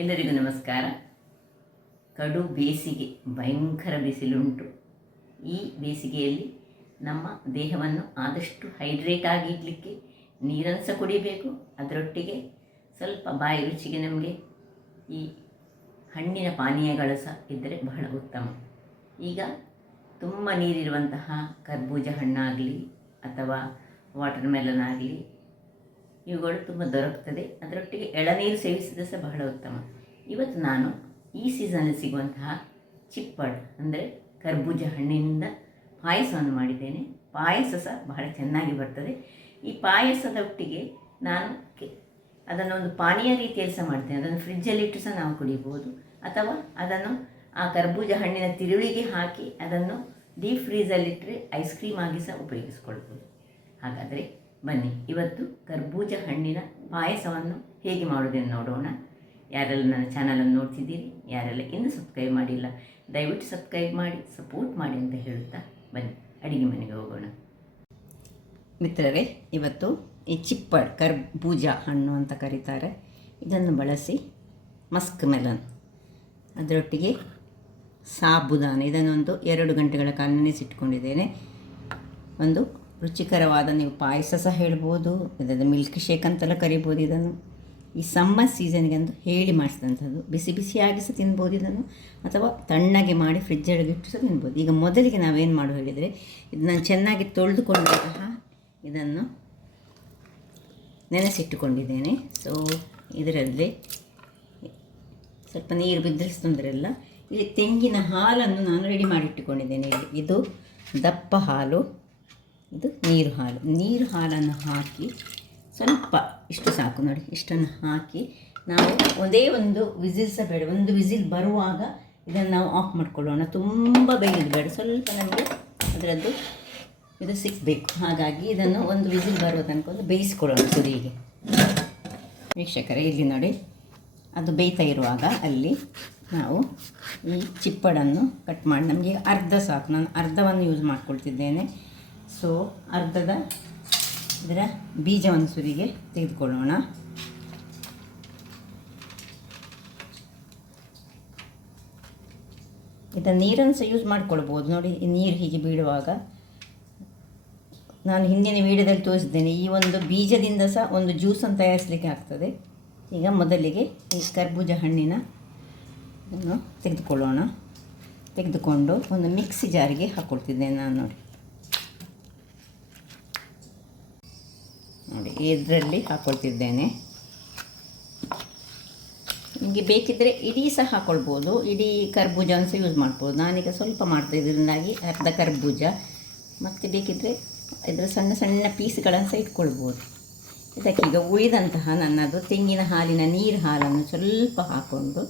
ಎಲ್ಲರಿಗೂ ನಮಸ್ಕಾರ. ಕಡು ಬೇಸಿಗೆ, ಭಯಂಕರ ಬಿಸಿಲುಂಟು. ಈ ಬೇಸಿಗೆಯಲ್ಲಿ ನಮ್ಮ ದೇಹವನ್ನು ಆದಷ್ಟು ಹೈಡ್ರೇಟ್ ಆಗಿ ಇಡಲಿಕ್ಕೆ ನೀರನ್ನು ಸಹ ಕುಡಿಬೇಕು. ಅದರೊಟ್ಟಿಗೆ ಸ್ವಲ್ಪ ಬಾಯಿ ರುಚಿಗೆ ನಮಗೆ ಈ ಹಣ್ಣಿನ ಪಾನೀಯಗಳು ಸಹ ಇದ್ದರೆ ಬಹಳ ಉತ್ತಮ. ಈಗ ತುಂಬ ನೀರಿರುವಂತಹ ಕರ್ಬೂಜ ಹಣ್ಣಾಗಲಿ ಅಥವಾ ವಾಟರ್ ಮೆಲನ್ ಆಗಲಿ ಇವುಗಳು ತುಂಬ ದೊರಕುತ್ತದೆ. ಅದರೊಟ್ಟಿಗೆ ಎಳನೀರು ಸೇವಿಸಿದರೆ ಸಹ ಬಹಳ ಉತ್ತಮ. ಇವತ್ತು ನಾನು ಈ ಸೀಸನಲ್ಲಿ ಸಿಗುವಂತಹ ಚಿಪ್ಪಡ್ ಅಂದರೆ ಕರ್ಬೂಜ ಹಣ್ಣಿನಿಂದ ಪಾಯಸವನ್ನು ಮಾಡಿದ್ದೇನೆ. ಪಾಯಸ ಸಹ ಬಹಳ ಚೆನ್ನಾಗಿ ಬರ್ತದೆ. ಈ ಪಾಯಸದ ಒಟ್ಟಿಗೆ ನಾನು ಅದನ್ನು ಒಂದು ಪಾನೀಯ ರೀತಿಯಲ್ಲಿ ಸಹ ಮಾಡ್ತೇನೆ. ಅದನ್ನು ಫ್ರಿಜ್ಜಲ್ಲಿಟ್ಟು ಸಹ ನಾವು ಕುಡಿಬೋದು, ಅಥವಾ ಅದನ್ನು ಆ ಕರ್ಬೂಜ ಹಣ್ಣಿನ ತಿರುಳಿಗೆ ಹಾಕಿ ಅದನ್ನು ಡೀಪ್ ಫ್ರೀಸಲ್ಲಿಟ್ಟರೆ ಐಸ್ ಕ್ರೀಮ್ ಆಗಿ ಸಹ ಉಪಯೋಗಿಸ್ಕೊಳ್ಬೋದು. ಹಾಗಾದರೆ ಬನ್ನಿ, ಇವತ್ತು ಕರ್ಬೂಜ ಹಣ್ಣಿನ ಪಾಯಸವನ್ನು ಹೇಗೆ ಮಾಡೋದನ್ನು ನೋಡೋಣ. ಯಾರೆಲ್ಲ ನನ್ನ ಚಾನಲನ್ನು ನೋಡ್ತಿದ್ದೀರಿ, ಯಾರೆಲ್ಲ ಇನ್ನೂ ಸಬ್ಸ್ಕ್ರೈಬ್ ಮಾಡಿಲ್ಲ, ದಯವಿಟ್ಟು ಸಬ್ಸ್ಕ್ರೈಬ್ ಮಾಡಿ ಸಪೋರ್ಟ್ ಮಾಡಿ ಅಂತ ಹೇಳುತ್ತಾ ಬನ್ನಿ ಅಡಿಗೆ ಮನೆಗೆ ಹೋಗೋಣ. ಮಿತ್ರರೇ, ಇವತ್ತು ಈ ಚಿಪ್ಪಡ್ ಕರ್ಬೂಜ ಹಣ್ಣು ಅಂತ ಕರೀತಾರೆ, ಇದನ್ನು ಬಳಸಿ ಮಸ್ಕ್ ಮೆಲನ್, ಅದರೊಟ್ಟಿಗೆ ಸಾಬುದಾನ, ಇದನ್ನೊಂದು 2 ಗಂಟೆಗಳ ಕಾಲ ನೆನೆಸಿಟ್ಕೊಂಡಿದ್ದೇನೆ. ಒಂದು ರುಚಿಕರವಾದ, ನೀವು ಪಾಯಸ ಸಹ ಹೇಳ್ಬೋದು, ಇದನ್ನು ಮಿಲ್ಕ್ ಶೇಕ್ ಅಂತೆಲ್ಲ ಕರಿಬೋದು. ಇದನ್ನು ಈ ಸಮ್ಮರ್ ಸೀಸನ್ಗೆ ಅಂದು ಹೇಳಿ ಮಾಡಿಸಿದಂಥದ್ದು. ಬಿಸಿ ಬಿಸಿಯಾಗಿ ಸಹ ತಿನ್ಬೋದು ಇದನ್ನು, ಅಥವಾ ತಣ್ಣಗೆ ಮಾಡಿ ಫ್ರಿಜ್ಜೊಳಗೆ ಇಟ್ಟು ಸಹ ತಿನ್ಬೋದು. ಈಗ ಮೊದಲಿಗೆ ನಾವೇನು ಮಾಡೋ ಹೇಳಿದರೆ, ಇದನ್ನು ಚೆನ್ನಾಗಿ ತೊಳೆದುಕೊಂಡಂತಹ ಇದನ್ನು ನೆನೆಸಿಟ್ಟುಕೊಂಡಿದ್ದೇನೆ. ಸೊ ಇದರಲ್ಲಿ ಸ್ವಲ್ಪ ನೀರು ಬಿದ್ದರೆ ತೊಂದರೆಯಿಲ್ಲ. ಇಲ್ಲಿ ತೆಂಗಿನ ಹಾಲನ್ನು ನಾನು ರೆಡಿ ಮಾಡಿಟ್ಟುಕೊಂಡಿದ್ದೇನೆ. ಇದು ದಪ್ಪ ಹಾಲು, ಇದು ನೀರು ಹಾಲನ್ನು ಹಾಕಿ ಸ್ವಲ್ಪ ಇಷ್ಟು ಸಾಕು ನೋಡಿ, ಇಷ್ಟನ್ನು ಹಾಕಿ ನಾವು ಒಂದೇ ಒಂದು ವಿಸಿಲ್ ಸಹ ಬೇಡ, ಒಂದು ವಿಸಿಲ್ ಬರುವಾಗ ಇದನ್ನು ನಾವು ಆಫ್ ಮಾಡಿಕೊಳ್ಳೋಣ. ತುಂಬ ಬೇಯೋದು ಬೇಡ, ಸ್ವಲ್ಪ ನಮಗೆ ಅದರದ್ದು ಇದು ಸಿಕ್ಕಬೇಕು. ಹಾಗಾಗಿ ಇದನ್ನು ಒಂದು ವಿಸಿಲ್ ಬರುವ ತನಕ ಒಂದು ಬೇಯಿಸ್ಕೊಳ್ಳೋಣ ಸುರಿಗೆ. ವೀಕ್ಷಕರೇ, ಇಲ್ಲಿ ನೋಡಿ, ಅದು ಬೇಯ್ತಾ ಇರುವಾಗ ಅಲ್ಲಿ ನಾವು ಈ ಚಿಪ್ಪಡನ್ನು ಕಟ್ ಮಾಡಿ, ನಮಗೆ ಅರ್ಧ ಸಾಕು, ನಾನು ಅರ್ಧವನ್ನು ಯೂಸ್ ಮಾಡ್ಕೊಳ್ತಿದ್ದೇನೆ. ಸೊ ಅರ್ಧದ ಇದರ ಬೀಜವನ್ನು ಸುರಿಗೆ ತೆಗೆದುಕೊಳ್ಳೋಣ. ಇದರ ನೀರನ್ನು ಸಹ ಯೂಸ್ ಮಾಡ್ಕೊಳ್ಬೋದು. ನೋಡಿ, ಈ ನೀರು ಹೀಗೆ ಬೀಳುವಾಗ ನಾನು ಹಿಂದಿನ ವೀಡಿಯೋದಲ್ಲಿ ತೋರಿಸಿದ್ದೇನೆ, ಈ ಒಂದು ಬೀಜದಿಂದ ಸಹ ಒಂದು ಜ್ಯೂಸನ್ನು ತಯಾರಿಸಲಿಕ್ಕೆ ಆಗ್ತದೆ. ಈಗ ಮೊದಲಿಗೆ ಈ ಕರ್ಬೂಜ ಹಣ್ಣಿನ ಇದನ್ನು ತೆಗೆದುಕೊಂಡು ಒಂದು ಮಿಕ್ಸಿ ಜಾರಿಗೆ ಹಾಕ್ಕೊಳ್ತಿದ್ದೇನೆ ನಾನು. ನೋಡಿ ಇದರಲ್ಲಿ ಹಾಕ್ಕೊಳ್ತಿದ್ದೇನೆ. ನಿಮಗೆ ಬೇಕಿದ್ದರೆ ಇಡೀ ಸಹ ಹಾಕ್ಕೊಳ್ಬೋದು, ಇಡೀ ಕರ್ಬೂಜವನ್ನು ಸಹ ಯೂಸ್ ಮಾಡ್ಬೋದು. ನಾನೀಗ ಸ್ವಲ್ಪ ಮಾಡ್ತಾಯಿದ್ದರಿಂದಾಗಿ ಅರ್ಧ ಕರ್ಬೂಜ, ಮತ್ತು ಬೇಕಿದ್ದರೆ ಇದರ ಸಣ್ಣ ಸಣ್ಣ ಪೀಸ್ಗಳನ್ನು ಸಹ ಇಟ್ಕೊಳ್ಬೋದು. ಇದಕ್ಕೀಗ ಉಳಿದಂತಹ ನನ್ನದು ತೆಂಗಿನ ಹಾಲಿನ ಹಾಲನ್ನು ಸ್ವಲ್ಪ ಹಾಕ್ಕೊಂಡು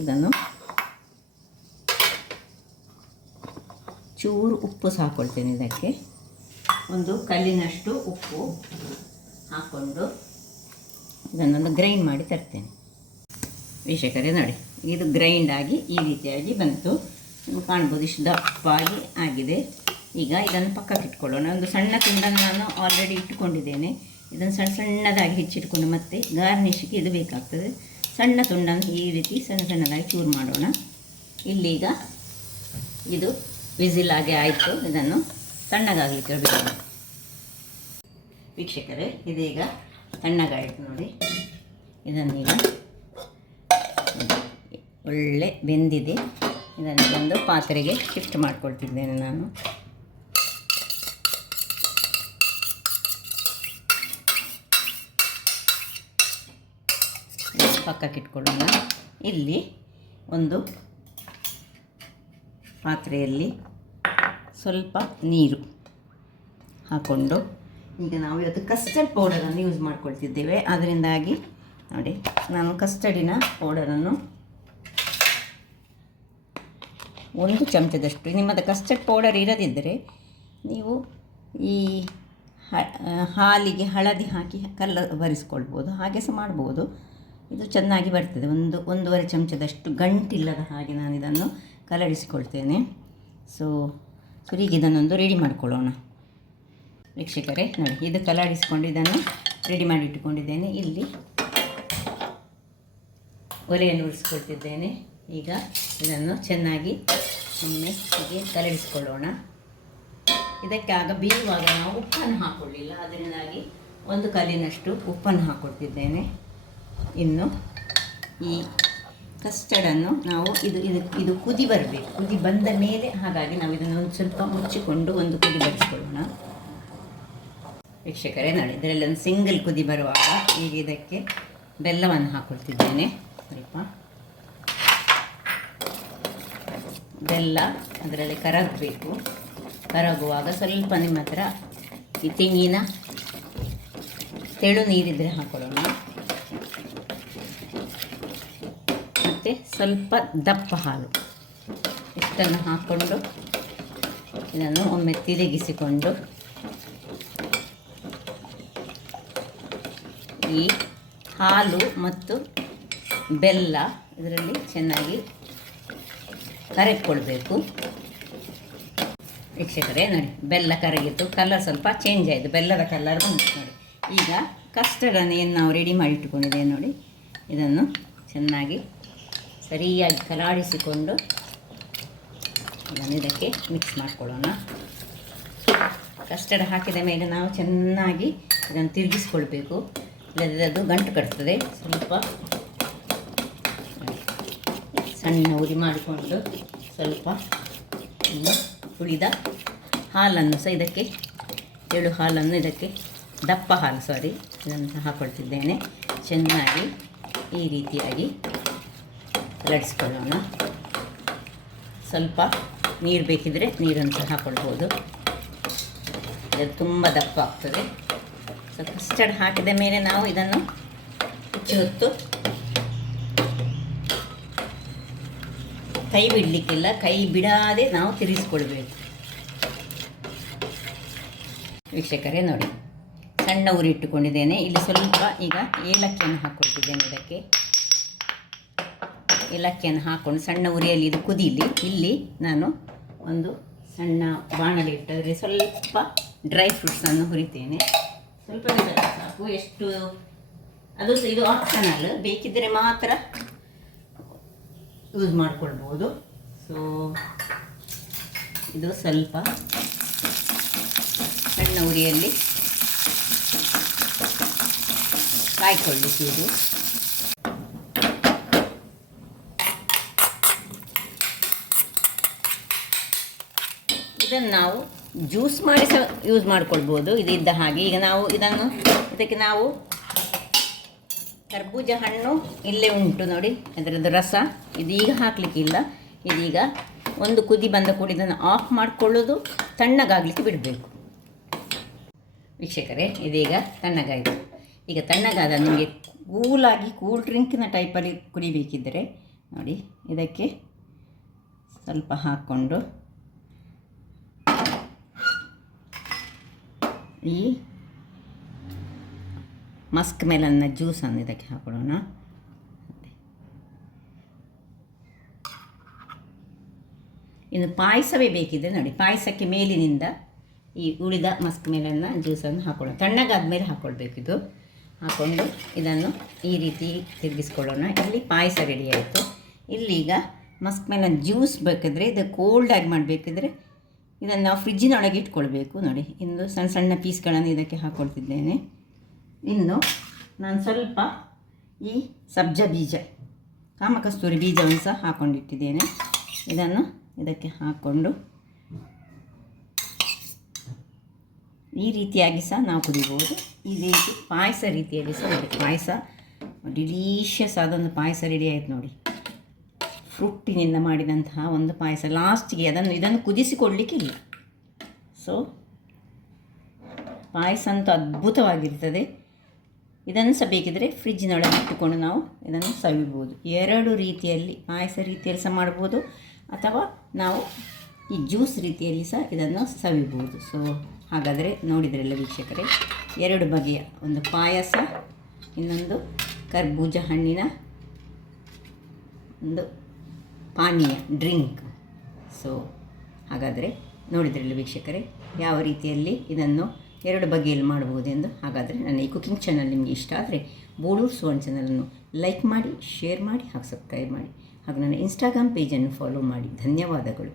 ಇದನ್ನು ಚೂರು ಉಪ್ಪು ಸಹ ಹಾಕ್ಕೊಳ್ತೇನೆ. ಇದಕ್ಕೆ ಒಂದು ಕಲ್ಲಿನಷ್ಟು ಉಪ್ಪು ಹಾಕ್ಕೊಂಡು ಇದನ್ನೊಂದು ಗ್ರೈಂಡ್ ಮಾಡಿ ತರ್ತೇನೆ. ವೀಕ್ಷಕರೇ ನೋಡಿ, ಇದು ಗ್ರೈಂಡ್ ಆಗಿ ಈ ರೀತಿಯಾಗಿ ಬಂತು. ನಿಮ್ಗೆ ಕಾಣ್ಬೋದು, ಇಷ್ಟು ದಪ್ಪಾಗಿ ಆಗಿದೆ. ಈಗ ಇದನ್ನು ಪಕ್ಕಕ್ಕೆ ಇಟ್ಕೊಳ್ಳೋಣ. ಒಂದು ಸಣ್ಣ ತುಂಡನ್ನು ನಾನು ಆಲ್ರೆಡಿ ಇಟ್ಟುಕೊಂಡಿದ್ದೇನೆ. ಇದನ್ನು ಸಣ್ಣ ಸಣ್ಣದಾಗಿ ಹೆಚ್ಚಿಟ್ಕೊಂಡು ಮತ್ತೆ ಗಾರ್ನಿಷ್ಗೆ ಇದು ಬೇಕಾಗ್ತದೆ. ಸಣ್ಣ ತುಂಡನ್ನು ಈ ರೀತಿ ಸಣ್ಣ ಸಣ್ಣದಾಗಿ ಚೂರು ಮಾಡೋಣ. ಇಲ್ಲೀಗ ಇದು ವಿಸಿಲ್ ಆಗಿ ಆಯಿತು. ಇದನ್ನು ತಣ್ಣಗಾಗಲಿಕ್ಕೆ ಬಿಡೋಣ. ವೀಕ್ಷಕರೇ, ಇದೀಗ ತಣ್ಣಗಾಯಿತು ನೋಡಿ. ಇದನ್ನೀಗ ಒಳ್ಳೆ ಬೆಂದಿದೆ. ಇದನ್ನು ಒಂದು ಪಾತ್ರೆಗೆ ಶಿಫ್ಟ್ ಮಾಡ್ಕೊಳ್ತಿದ್ದೇನೆ ನಾನು. ಪಕ್ಕಕ್ಕೆ ಇಟ್ಕೊಳ್ಳೋಣ. ಇಲ್ಲಿ ಒಂದು ಪಾತ್ರೆಯಲ್ಲಿ ಸ್ವಲ್ಪ ನೀರು ಹಾಕ್ಕೊಂಡು, ಈಗ ನಾವು ಇವತ್ತು ಕಸ್ಟರ್ಡ್ ಪೌಡರನ್ನು ಯೂಸ್ ಮಾಡ್ಕೊಳ್ತಿದ್ದೇವೆ. ಅದರಿಂದಾಗಿ ನೋಡಿ, ನಾನು ಕಸ್ಟರ್ಡಿನ ಪೌಡರನ್ನು 1 ಚಮಚದಷ್ಟು, ನಿಮ್ಮದು ಕಸ್ಟರ್ಡ್ ಪೌಡರ್ ಇರದಿದ್ದರೆ ನೀವು ಈ ಹಾಲಿಗೆ ಹಳದಿ ಹಾಕಿ ಬರಿಸ್ಕೊಳ್ಬೋದು, ಹಾಗೆ ಸಹ ಮಾಡ್ಬೋದು. ಇದು ಚೆನ್ನಾಗಿ ಬರ್ತದೆ. 1-1.5 ಚಮಚದಷ್ಟು ಗಂಟಿಲ್ಲದ ಹಾಗೆ ನಾನು ಇದನ್ನು ಕಲರಿಸಿಕೊಳ್ತೇನೆ. ಸೊ ಸುರಿಗೆ ಇದನ್ನೊಂದು ರೆಡಿ ಮಾಡ್ಕೊಳ್ಳೋಣ. ವೀಕ್ಷಕರೇ ನೋಡಿ, ಇದು ಕಲರಿಸ್ಕೊಂಡು ಇದನ್ನು ರೆಡಿ ಮಾಡಿ ಇಟ್ಟುಕೊಂಡಿದ್ದೇನೆ. ಇಲ್ಲಿ ಒಲೆಯನ್ನು ಉರಿಸ್ಕೊಳ್ತಿದ್ದೇನೆ. ಈಗ ಇದನ್ನು ಚೆನ್ನಾಗಿ ಒಮ್ಮೆ ಹೀಗೆ ಕಲರಿಸಿಕೊಳ್ಳೋಣ. ಇದಕ್ಕೆ ಆಗ ಬೇಯುವಾಗ ನಾವು ಉಪ್ಪನ್ನು ಹಾಕ್ಕೊಳ್ಳಿಲ್ಲ, ಅದರಿಂದಾಗಿ 1 ಕಲ್ಲಿನಷ್ಟು ಉಪ್ಪನ್ನು ಹಾಕ್ಕೊಳ್ತಿದ್ದೇನೆ. ಇನ್ನು ಈ ಕಸ್ಟರ್ಡನ್ನು ನಾವು ಇದು ಕುದಿ ಬರಬೇಕು, ಕುದಿ ಬಂದ ಮೇಲೆ, ಹಾಗಾಗಿ ನಾವು ಇದನ್ನು ಒಂದು ಸ್ವಲ್ಪ ಮುಚ್ಚಿಕೊಂಡು ಒಂದು ಕುದಿ ಬರಿಸ್ಕೊಳ್ಳೋಣ. ವೀಕ್ಷಕರೇ ನೋಡಿ, ಇದರಲ್ಲಿ ಒಂದು ಸಿಂಗಲ್ ಕುದಿ ಬರುವಾಗ ಈಗ ಇದಕ್ಕೆ ಬೆಲ್ಲವನ್ನು ಹಾಕ್ಕೊಳ್ತಿದ್ದೇನೆ. ಸ್ವಲ್ಪ ಬೆಲ್ಲ ಅದರಲ್ಲಿ ಕರಗಬೇಕು. ಕರಗುವಾಗ ಸ್ವಲ್ಪ ನಿಮ್ಮ ಹತ್ರ ಈ ತೆಂಗಿನ ತೆಳು ನೀರಿದ್ದರೆ ಹಾಕೊಳ್ಳೋಣ. ಮತ್ತು ಸ್ವಲ್ಪ ದಪ್ಪ ಹಾಲು ಇಷ್ಟನ್ನು ಹಾಕ್ಕೊಂಡು ಇದನ್ನು ಒಮ್ಮೆ ತಿರುಗಿಸಿಕೊಂಡು ಈ ಹಾಲು ಮತ್ತು ಬೆಲ್ಲ ಇದರಲ್ಲಿ ಚೆನ್ನಾಗಿ ಕರಗಿಕೊಳ್ಬೇಕು. ವೀಕ್ಷಕರೇ ನೋಡಿ, ಬೆಲ್ಲ ಕರಗಿತ್ತು, ಕಲರ್ ಸ್ವಲ್ಪ ಚೇಂಜ್ ಆಯಿತು, ಬೆಲ್ಲದ ಕಲರ್ ಬಂತು ನೋಡಿ. ಈಗ ಕಸ್ಟರ್ಡನ್ನು ಏನು ನಾವು ರೆಡಿ ಮಾಡಿ ಇಟ್ಟುಕೊಂಡಿದ್ದೇವೆ ನೋಡಿ, ಇದನ್ನು ಚೆನ್ನಾಗಿ ಸರಿಯಾಗಿ ಕಲಾಡಿಸಿಕೊಂಡು ಇದನ್ನು ಇದಕ್ಕೆ ಮಿಕ್ಸ್ ಮಾಡಿಕೊಳ್ಳೋಣ. ಕಸ್ಟರ್ಡ್ ಹಾಕಿದ ಮೇಲೆ ನಾವು ಚೆನ್ನಾಗಿ ಇದನ್ನು ತಿರುಗಿಸ್ಕೊಳ್ಬೇಕು, ಇಲ್ಲದೆ ಅದು ಗಂಟು ಕಟ್ತದೆ. ಸ್ವಲ್ಪ ಸಣ್ಣ ಉರಿ ಮಾಡಿಕೊಂಡು ಸ್ವಲ್ಪ ಉಳಿದ ಹಾಲನ್ನು ಸಹ ಇದಕ್ಕೆ, ಎಳು ಹಾಲನ್ನು ಇದಕ್ಕೆ, ದಪ್ಪ ಹಾಲು ಇದನ್ನು ಹಾಕ್ಕೊಳ್ತಿದ್ದೇನೆ. ಚೆನ್ನಾಗಿ ಈ ರೀತಿಯಾಗಿ ಲಡಿಸ್ಕೊಳ್ಳೋಣ. ಸ್ವಲ್ಪ ನೀರು ಬೇಕಿದ್ದರೆ ನೀರನ್ನು ಸಹ ಹಾಕ್ಕೊಳ್ಬೋದು, ಇದು ತುಂಬ ದಪ್ಪ ಆಗ್ತದೆ. ಸೊ ಕಸ್ಟರ್ಡ್ ಹಾಕಿದ ಮೇಲೆ ನಾವು ಇದನ್ನು ಹೆಚ್ಚು ಹೊತ್ತು ಕೈ ಬಿಡಲಿಕ್ಕಿಲ್ಲ, ಕೈ ಬಿಡಾದೆ ನಾವು ತಿರುಗಿಸ್ಕೊಳ್ಬೇಕು. ವೀಕ್ಷಕರೇ ನೋಡಿ, ಸಣ್ಣ ಉರಿ ಇಟ್ಟುಕೊಂಡಿದ್ದೇನೆ. ಇಲ್ಲಿ ಸ್ವಲ್ಪ ಈಗ ಏಲಕ್ಕಿಯನ್ನು ಹಾಕ್ಕೊಳ್ತಿದ್ದೇನೆ. ಇದಕ್ಕೆ ಏಲಕ್ಕಿಯನ್ನು ಹಾಕ್ಕೊಂಡು ಸಣ್ಣ ಉರಿಯಲ್ಲಿ ಇದು ಕುದೀಲಿ. ಇಲ್ಲಿ ನಾನು ಒಂದು ಸಣ್ಣ ಬಾಣಲೆ ಇಟ್ಟರೆ ಸ್ವಲ್ಪ ಡ್ರೈ ಫ್ರೂಟ್ಸನ್ನು ಹುರಿತೇನೆ. ಸ್ವಲ್ಪ ಸಾಕು, ಎಷ್ಟು ಅದು ಇದು ಆಪ್ಷನಲ್, ಬೇಕಿದ್ದರೆ ಮಾತ್ರ ಯೂಸ್ ಮಾಡಿಕೊಳ್ಬೋದು. ಸೊ ಇದು ಸ್ವಲ್ಪ ಸಣ್ಣ ಉರಿಯಲ್ಲಿ ಕಾಯ್ಕೊಳ್ಳಿಸಿ. ಇದು ಇದನ್ನು ನಾವು ಜ್ಯೂಸ್ ಮಾಡಿ ಸಹ ಯೂಸ್ ಮಾಡ್ಕೊಳ್ಬೋದು, ಇದಿದ್ದ ಹಾಗೆ. ಈಗ ನಾವು ಇದಕ್ಕೆ ನಾವು ಕರ್ಬೂಜ ಹಣ್ಣು ಇಲ್ಲೇ ಉಂಟು ನೋಡಿ, ಅದರದ್ದು ರಸ ಇದೀಗ ಹಾಕಲಿಕ್ಕಿಲ್ಲ. ಇದೀಗ ಒಂದು ಕುದಿ ಬಂದ ಕೂಡ ಇದನ್ನು ಆಫ್ ಮಾಡಿಕೊಳ್ಳೋದು, ತಣ್ಣಗಾಗಲಿಕ್ಕೆ ಬಿಡಬೇಕು. ವೀಕ್ಷಕರೇ, ಇದೀಗ ತಣ್ಣಗಾಯಿತು. ಈಗ ತಣ್ಣಗಾದ ನಿಮಗೆ ಕೂಲಾಗಿ ಕೂಲ್ ಡ್ರಿಂಕಿನ ಟೈಪಲ್ಲಿ ಕುಡಿಬೇಕಿದ್ದರೆ ನೋಡಿ, ಇದಕ್ಕೆ ಸ್ವಲ್ಪ ಹಾಕ್ಕೊಂಡು ಈ ಮಸ್ಕ್ ಮೆಲನ್ನ ಜ್ಯೂಸನ್ನು ಇದಕ್ಕೆ ಹಾಕೊಳ್ಳೋಣ. ಇನ್ನು ಪಾಯಸವೇ ಬೇಕಿದ್ದರೆ ನೋಡಿ, ಪಾಯಸಕ್ಕೆ ಮೇಲಿನಿಂದ ಈ ಉಳಿದ ಮಸ್ಕ್ ಮೆಲನ್ನ ಜ್ಯೂಸನ್ನು ಹಾಕೊಳ್ಳೋಣ. ತಣ್ಣಗಾದ ಮೇಲೆ ಹಾಕ್ಕೊಳ್ಬೇಕು. ಇದು ಹಾಕ್ಕೊಂಡು ಇದನ್ನು ಈ ರೀತಿ ತಿರುಗಿಸ್ಕೊಳ್ಳೋಣ. ಇಲ್ಲಿ ಪಾಯಸ ರೆಡಿ ಆಯಿತು. ಇಲ್ಲೀಗ ಮಸ್ಕ್ ಮೆಲನ್ ಜ್ಯೂಸ್ ಬೇಕಿದ್ರೆ, ಇದು ಕೋಲ್ಡಾಗಿ ಮಾಡಬೇಕಿದ್ರೆ ಇದನ್ನು ನಾವು ಫ್ರಿಜ್ಜಿನೊಳಗೆ ಇಟ್ಕೊಳ್ಬೇಕು. ನೋಡಿ, ಇನ್ನು ಸಣ್ಣ ಸಣ್ಣ ಪೀಸ್ಗಳನ್ನು ಇದಕ್ಕೆ ಹಾಕ್ಕೊಳ್ತಿದ್ದೇನೆ. ಇನ್ನು ನಾನು ಸ್ವಲ್ಪ ಈ ಸಬ್ಜಾ ಬೀಜ, ಕಾಮಕಸ್ತೂರಿ ಬೀಜವನ್ನು ಸಹ ಹಾಕ್ಕೊಂಡಿಟ್ಟಿದ್ದೇನೆ. ಇದನ್ನು ಇದಕ್ಕೆ ಹಾಕ್ಕೊಂಡು ಈ ರೀತಿಯಾಗಿ ಸಹ ನಾವು ಕುದಿಬೋದು. ಈ ರೀತಿ ಪಾಯಸ ರೀತಿಯಲ್ಲಿ ಸಹ ನೋಡಿ, ಪಾಯಸ ಡಿಲೀಷಿಯಸ್ ಆದೊಂದು ಪಾಯಸ ರೆಡಿ ಆಯಿತು ನೋಡಿ. ಫ್ರೂಟಿನಿಂದ ಮಾಡಿದಂತಹ ಒಂದು ಪಾಯಸ. ಲಾಸ್ಟಿಗೆ ಇದನ್ನು ಕುದಿಸಿಕೊಡಲಿಕ್ಕಿಲ್ಲ. ಸೊ ಪಾಯಸ ಅಂತೂ ಅದ್ಭುತವಾಗಿರ್ತದೆ. ಇದನ್ನು ಸಹ ಬೇಕಿದ್ದರೆ ಫ್ರಿಜ್ಜಿನೊಳಗೆ ಇಟ್ಟುಕೊಂಡು ನಾವು ಇದನ್ನು ಸವಿಬೋದು. 2 ರೀತಿಯಲ್ಲಿ, ಪಾಯಸ ರೀತಿಯಲ್ಲಿ ಸಹ ಮಾಡ್ಬೋದು, ಅಥವಾ ನಾವು ಈ ಜ್ಯೂಸ್ ರೀತಿಯಲ್ಲಿ ಸಹ ಇದನ್ನು ಸವಿಬೋದು. ಸೊ ಹಾಗಾದರೆ ನೋಡಿದ್ರಲ್ಲ ವೀಕ್ಷಕರೇ, 2 ಬಗೆಯ, ಒಂದು ಪಾಯಸ, ಇನ್ನೊಂದು ಕರ್ಬೂಜ ಹಣ್ಣಿನ ಒಂದು ಪಾನೀಯ, ಡ್ರಿಂಕ್. ಸೊ ಹಾಗಾದರೆ ನೋಡಿದ್ರಲ್ಲ ವೀಕ್ಷಕರೇ, ಯಾವ ರೀತಿಯಲ್ಲಿ ಇದನ್ನು 2 ಬಗೆಯಲ್ಲಿ ಮಾಡ್ಬೋದೆಂದು. ಹಾಗಾದರೆ ನನ್ನ ಈ ಕುಕಿಂಗ್ ಚಾನಲ್ ನಿಮಗೆ ಇಷ್ಟ ಆದರೆ ಬೋಳೂರು ಸುವರ್ಣ ಚಾನಲನ್ನು ಲೈಕ್ ಮಾಡಿ, ಶೇರ್ ಮಾಡಿ ಹಾಗೂ ಸಬ್ಸ್ಕ್ರೈಬ್ ಮಾಡಿ ಹಾಗೂ ನನ್ನ ಇನ್ಸ್ಟಾಗ್ರಾಮ್ ಪೇಜನ್ನು ಫಾಲೋ ಮಾಡಿ. ಧನ್ಯವಾದಗಳು.